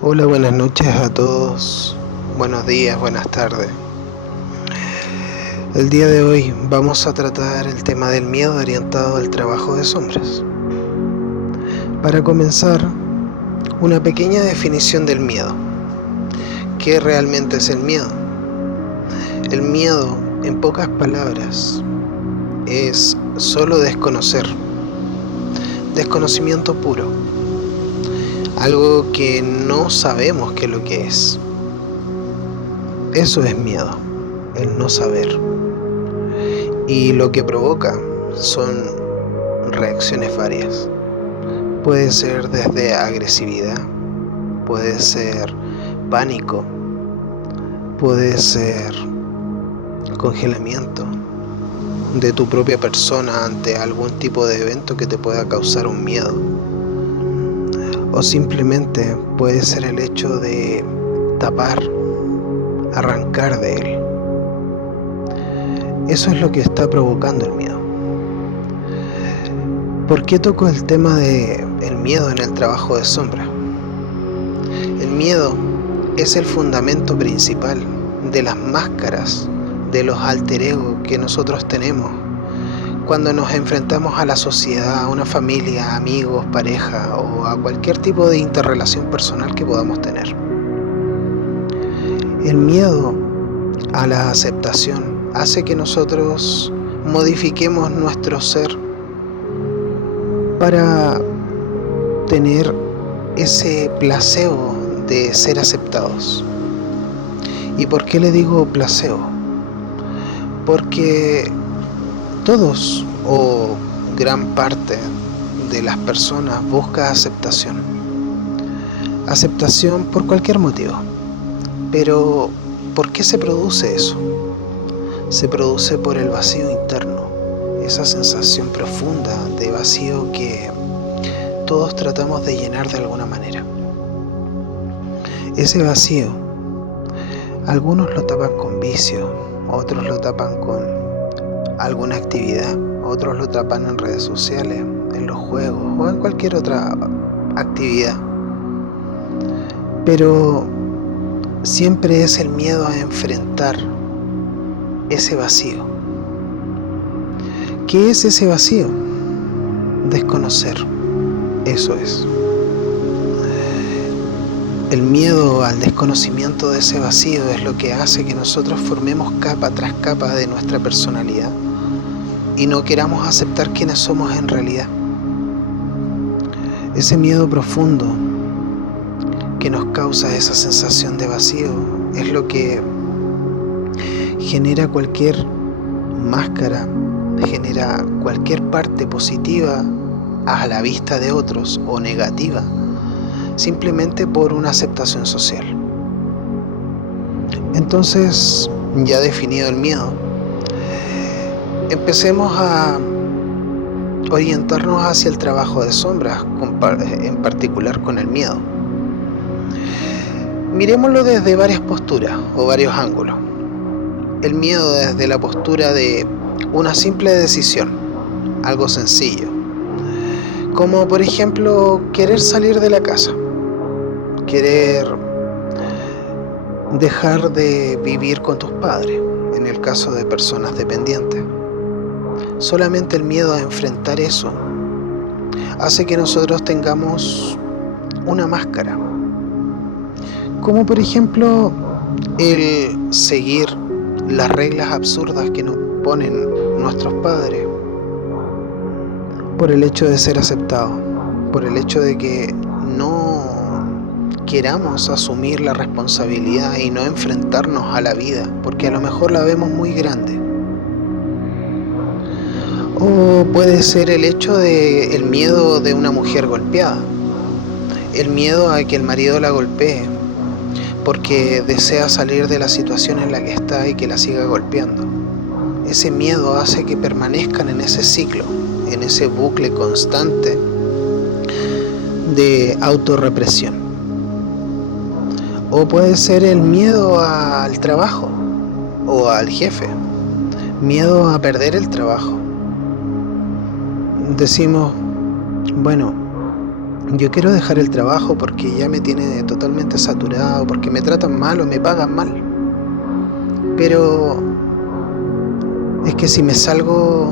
Hola, buenas noches a todos. Buenos días, buenas tardes. El día de hoy vamos a tratar el tema del miedo orientado al trabajo de sombras. Para comenzar, una pequeña definición del miedo. ¿Qué realmente es el miedo? El miedo, en pocas palabras, es solo desconocer. Desconocimiento puro. Algo que no sabemos qué es lo que es. Eso es miedo, el no saber. Y lo que provoca son reacciones varias. Puede ser desde agresividad, puede ser pánico, puede ser congelamiento de tu propia persona ante algún tipo de evento que te pueda causar un miedo. O simplemente puede ser el hecho de tapar, arrancar de él. Eso es lo que está provocando el miedo. ¿Por qué toco el tema del miedo en el trabajo de sombra? El miedo es el fundamento principal de las máscaras, de los alter ego que nosotros tenemos cuando nos enfrentamos a la sociedad, a una familia, amigos, pareja o a cualquier tipo de interrelación personal que podamos tener. El miedo a la aceptación hace que nosotros modifiquemos nuestro ser para tener ese placebo de ser aceptados. ¿Y por qué le digo placebo? Porque todos o gran parte de las personas busca aceptación. Aceptación por cualquier motivo. Pero, ¿por qué se produce eso? Se produce por el vacío interno, esa sensación profunda de vacío que todos tratamos de llenar de alguna manera. Ese vacío, algunos lo tapan con vicio, otros lo tapan con alguna actividad, otros lo tapan en redes sociales, en los juegos o en cualquier otra actividad. Pero siempre es el miedo a enfrentar ese vacío. ¿Qué es ese vacío? Desconocer. Eso es. El miedo al desconocimiento de ese vacío es lo que hace que nosotros formemos capa tras capa de nuestra personalidad y no queramos aceptar quiénes somos en realidad. Ese miedo profundo que nos causa esa sensación de vacío es lo que genera cualquier máscara, genera cualquier parte positiva a la vista de otros o negativa, simplemente por una aceptación social. Entonces, ya definido el miedo, empecemos a orientarnos hacia el trabajo de sombras, en particular con el miedo. Miremoslo desde varias posturas o varios ángulos. El miedo desde la postura de una simple decisión, algo sencillo, como por ejemplo querer salir de la casa, querer dejar de vivir con tus padres, en el caso de personas dependientes. Solamente el miedo a enfrentar eso hace que nosotros tengamos una máscara, como por ejemplo el seguir las reglas absurdas que nos ponen nuestros padres por el hecho de ser aceptados, por el hecho de que no queramos asumir la responsabilidad y no enfrentarnos a la vida, porque a lo mejor la vemos muy grande. O puede ser el hecho de el miedo de una mujer golpeada, el miedo a que el marido la golpee, porque desea salir de la situación en la que está y que la siga golpeando. Ese miedo hace que permanezcan en ese ciclo, en ese bucle constante de autorrepresión. O puede ser el miedo al trabajo o al jefe, miedo a perder el trabajo. Decimos, bueno, Yo quiero dejar el trabajo porque ya me tiene totalmente saturado, porque me tratan mal o me pagan mal. Pero es que si me salgo,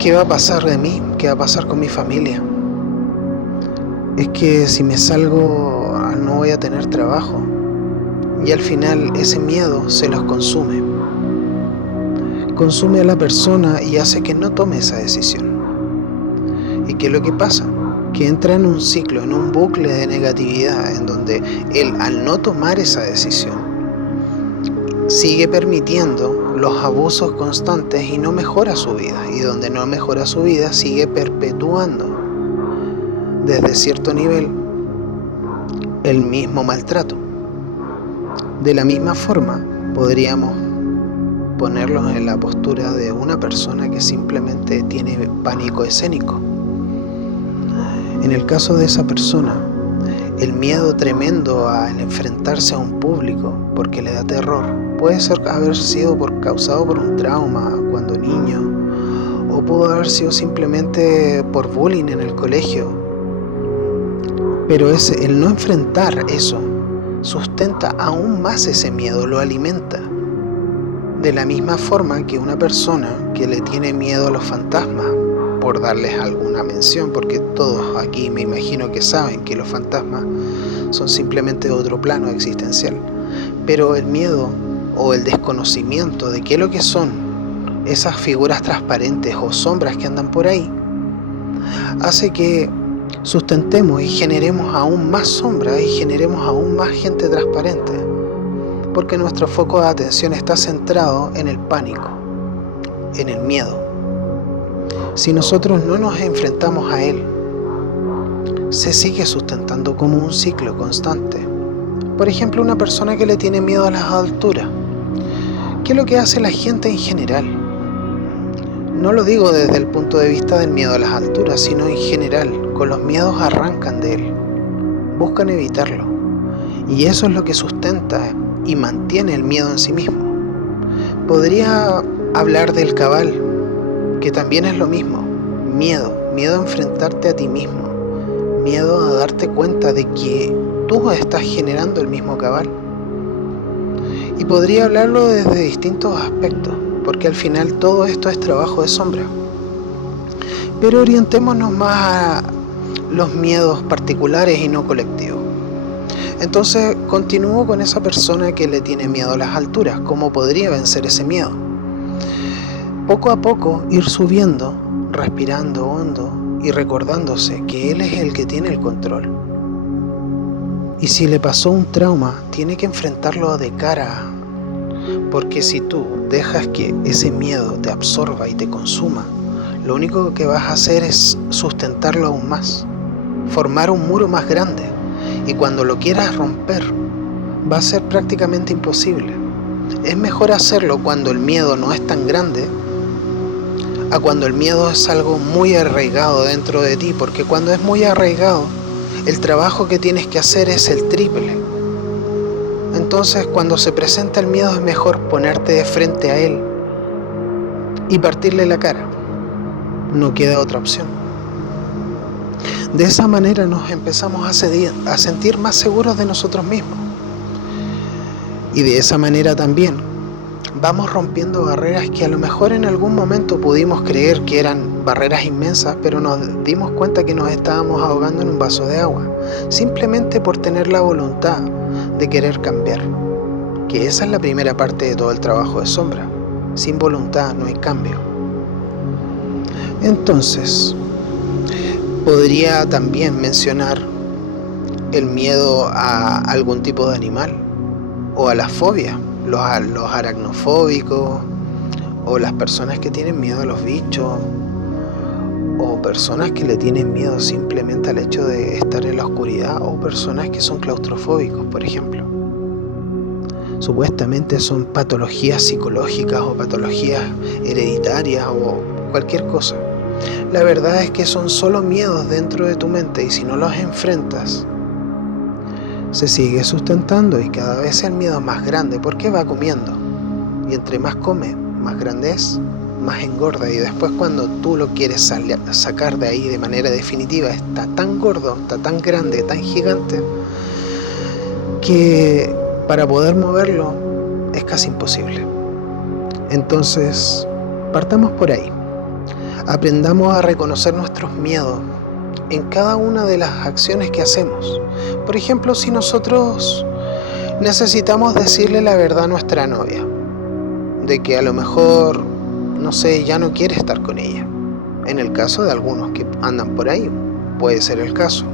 ¿qué va a pasar de mí? ¿Qué va a pasar con mi familia? Es que si me salgo, no voy a tener trabajo. Y al final ese miedo se los consume. Consume a la persona y hace que no tome esa decisión. ¿Y qué es lo que pasa? Que entra en un ciclo, en un bucle de negatividad, en donde él, al no tomar esa decisión, sigue permitiendo los abusos constantes y no mejora su vida. Y donde no mejora su vida, sigue perpetuando desde cierto nivel el mismo maltrato. De la misma forma, podríamos ponerlos en la postura de una persona que simplemente tiene pánico escénico. En el caso de esa persona, el miedo tremendo al enfrentarse a un público porque le da terror puede haber sido causado por un trauma cuando niño, o pudo haber sido simplemente por bullying en el colegio. Pero el no enfrentar eso sustenta aún más ese miedo, lo alimenta. De la misma forma que una persona que le tiene miedo a los fantasmas, por darles alguna mención, porque todos aquí me imagino que saben que los fantasmas son simplemente de otro plano existencial, pero el miedo o el desconocimiento de qué es lo que son esas figuras transparentes o sombras que andan por ahí, hace que sustentemos y generemos aún más sombras y generemos aún más gente transparente, porque nuestro foco de atención está centrado en el pánico, en el miedo. Si nosotros no nos enfrentamos a él, se sigue sustentando como un ciclo constante. Por ejemplo, una persona que le tiene miedo a las alturas. ¿Qué es lo que hace la gente en general? No lo digo desde el punto de vista del miedo a las alturas, sino en general. Con los miedos arrancan de él, buscan evitarlo. Y eso es lo que sustenta y mantiene el miedo en sí mismo. Podría hablar del cabal, que también es lo mismo. Miedo a enfrentarte a ti mismo. Miedo a darte cuenta de que tú estás generando el mismo cabal. Y podría hablarlo desde distintos aspectos, porque al final todo esto es trabajo de sombra. Pero orientémonos más a los miedos particulares y no colectivos. Entonces continúo con esa persona que le tiene miedo a las alturas. ¿Cómo podría vencer ese miedo? Poco a poco ir subiendo, respirando hondo y recordándose que él es el que tiene el control. Y si le pasó un trauma, tiene que enfrentarlo de cara. Porque si tú dejas que ese miedo te absorba y te consuma, lo único que vas a hacer es sustentarlo aún más, formar un muro más grande. Y cuando lo quieras romper, va a ser prácticamente imposible. Es mejor hacerlo cuando el miedo no es tan grande, a cuando el miedo es algo muy arraigado dentro de ti, porque cuando es muy arraigado, el trabajo que tienes que hacer es el triple. Entonces, cuando se presenta el miedo, es mejor ponerte de frente a él y partirle la cara. No queda otra opción. De esa manera nos empezamos a sentir más seguros de nosotros mismos. Y de esa manera también vamos rompiendo barreras que a lo mejor en algún momento pudimos creer que eran barreras inmensas, pero nos dimos cuenta que nos estábamos ahogando en un vaso de agua, simplemente por tener la voluntad de querer cambiar. Que esa es la primera parte de todo el trabajo de sombra. Sin voluntad no hay cambio. Entonces, podría también mencionar el miedo a algún tipo de animal o a las fobias, los aracnofóbicos, o las personas que tienen miedo a los bichos, o personas que le tienen miedo simplemente al hecho de estar en la oscuridad, o personas que son claustrofóbicos, por ejemplo. Supuestamente son patologías psicológicas o patologías hereditarias o cualquier cosa. La verdad es que son solo miedos dentro de tu mente, y si no los enfrentas, se sigue sustentando y cada vez el miedo es más grande porque va comiendo. Y entre más come, más grande es. más engorda, y después cuando tú lo quieres sacar de ahí de manera definitiva, está tan gordo, está tan grande, tan gigante, que para poder moverlo es casi imposible. Entonces, partamos por ahí. Aprendamos a reconocer nuestros miedos en cada una de las acciones que hacemos. Por ejemplo, si nosotros necesitamos decirle la verdad a nuestra novia, de que a lo mejor, no sé, ya no quiere estar con ella. En el caso de algunos que andan por ahí, puede ser el caso.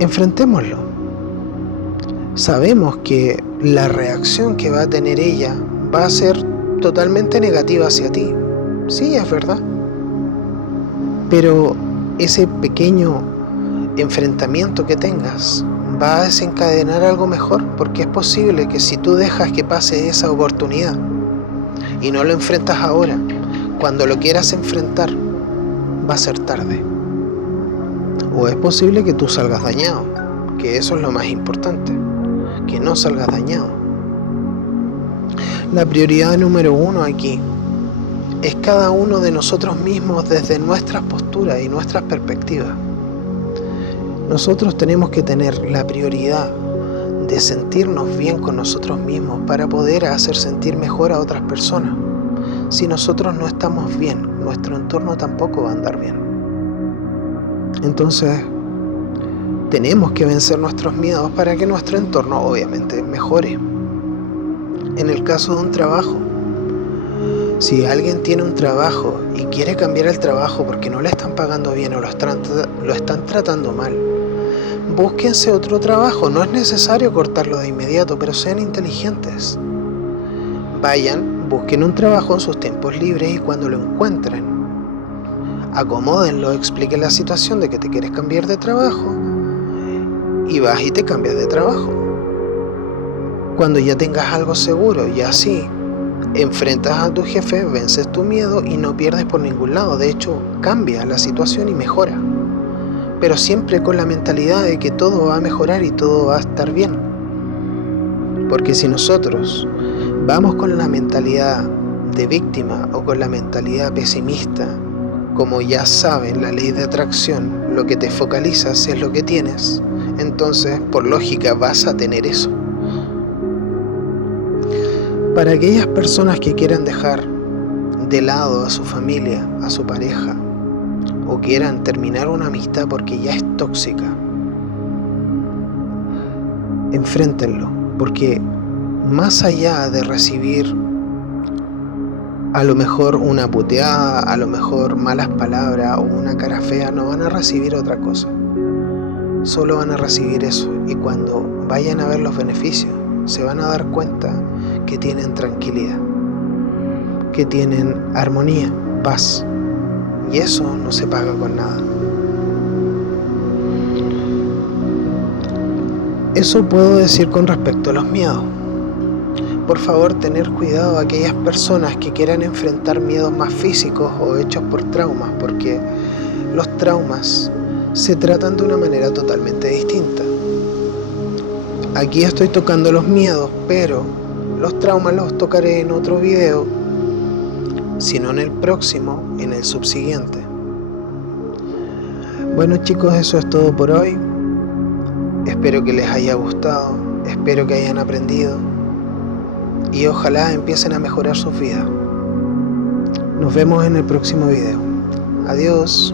Enfrentémoslo. Sabemos que la reacción que va a tener ella va a ser totalmente negativa hacia ti. Sí, es verdad. Pero ese pequeño enfrentamiento que tengas va a desencadenar algo mejor, porque es posible que si tú dejas que pase esa oportunidad y no lo enfrentas ahora, cuando lo quieras enfrentar va a ser tarde. O es posible que tú salgas dañado, que eso es lo más importante, que no salgas dañado. La prioridad número 1 aquí es cada uno de nosotros mismos desde nuestras posturas y nuestras perspectivas. Nosotros tenemos que tener la prioridad de sentirnos bien con nosotros mismos para poder hacer sentir mejor a otras personas. Si nosotros no estamos bien, nuestro entorno tampoco va a andar bien. Entonces, tenemos que vencer nuestros miedos para que nuestro entorno obviamente mejore. En el caso de un trabajo, si alguien tiene un trabajo y quiere cambiar el trabajo porque no le están pagando bien o lo están tratando mal, búsquense otro trabajo. No es necesario cortarlo de inmediato, pero sean inteligentes. Vayan, busquen un trabajo en sus tiempos libres y cuando lo encuentren, acomódenlo, expliquen la situación de que te quieres cambiar de trabajo y vas y te cambias de trabajo. Cuando ya tengas algo seguro y así enfrentas a tu jefe, vences tu miedo y no pierdes por ningún lado. De hecho, cambia la situación y mejora. Pero siempre con la mentalidad de que todo va a mejorar y todo va a estar bien. Porque si nosotros vamos con la mentalidad de víctima o con la mentalidad pesimista, como ya saben la ley de atracción, lo que te focalizas es lo que tienes, entonces por lógica vas a tener eso. Para aquellas personas que quieran dejar de lado a su familia, a su pareja, o quieran terminar una amistad porque ya es tóxica, enfréntenlo, porque más allá de recibir a lo mejor una puteada, a lo mejor malas palabras o una cara fea, no van a recibir otra cosa. Solo van a recibir eso, y cuando vayan a ver los beneficios, se van a dar cuenta que tienen tranquilidad, que tienen armonía, paz, y eso no se paga con nada. Eso puedo decir con respecto a los miedos. Por favor, tener cuidado a aquellas personas que quieran enfrentar miedos más físicos o hechos por traumas, porque los traumas se tratan de una manera totalmente distinta. Aquí estoy tocando los miedos, pero los traumas los tocaré en otro video, sino en el próximo, en el subsiguiente. Bueno chicos, eso es todo por hoy. Espero que les haya gustado, espero que hayan aprendido y ojalá empiecen a mejorar sus vidas. Nos vemos en el próximo video. Adiós.